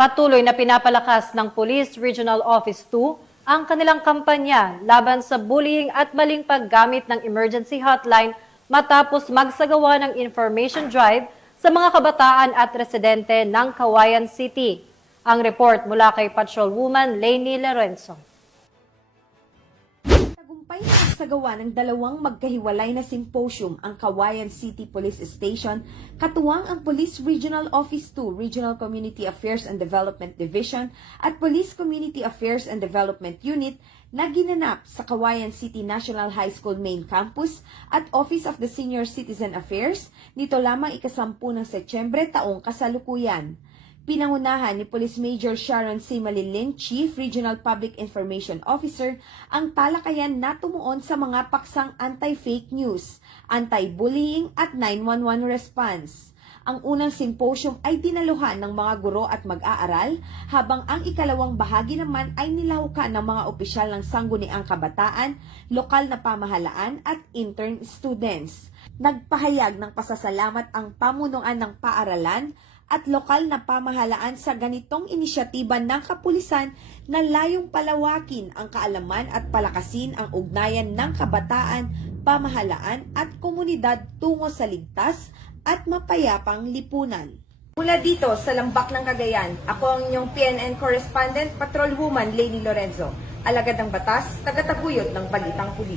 Patuloy na pinapalakas ng Police Regional Office 2 ang kanilang kampanya laban sa bullying at maling paggamit ng emergency hotline matapos magsagawa ng information drive sa mga kabataan at residente ng Cauayan City. Ang report mula kay Patrolwoman Lainey Lorenzo. Tagumpay na nagsagawa ng dalawang magkahiwalay na symposium ang Cauayan City Police Station, katuwang ang Police Regional Office 2, Regional Community Affairs and Development Division at Police Community Affairs and Development Unit na ginanap sa Cauayan City National High School Main Campus at Office of the Senior Citizen Affairs nito lamang ika-10 ng Setyembre taong kasalukuyan. Pinangunahan ni Police Major Sharon C. Malilin, Chief Regional Public Information Officer, ang talakayan na tumuon sa mga paksang anti-fake news, anti-bullying at 911 response. Ang unang symposium ay dinaluhan ng mga guro at mag-aaral, habang ang ikalawang bahagi naman ay nilahukan ng mga opisyal ng sangguniang kabataan, lokal na pamahalaan at intern students. Nagpahayag ng pasasalamat ang pamunuan ng paaralan at lokal na pamahalaan sa ganitong inisyatiba ng kapulisan na layong palawakin ang kaalaman at palakasin ang ugnayan ng kabataan, pamahalaan at komunidad tungo sa ligtas at mapayapang lipunan. Mula dito sa Lambak ng Cagayan, ako ang inyong PNN correspondent, Patrolwoman Lainey Lorenzo, alagad ng batas, tagataguyod ng Balitang Pulis.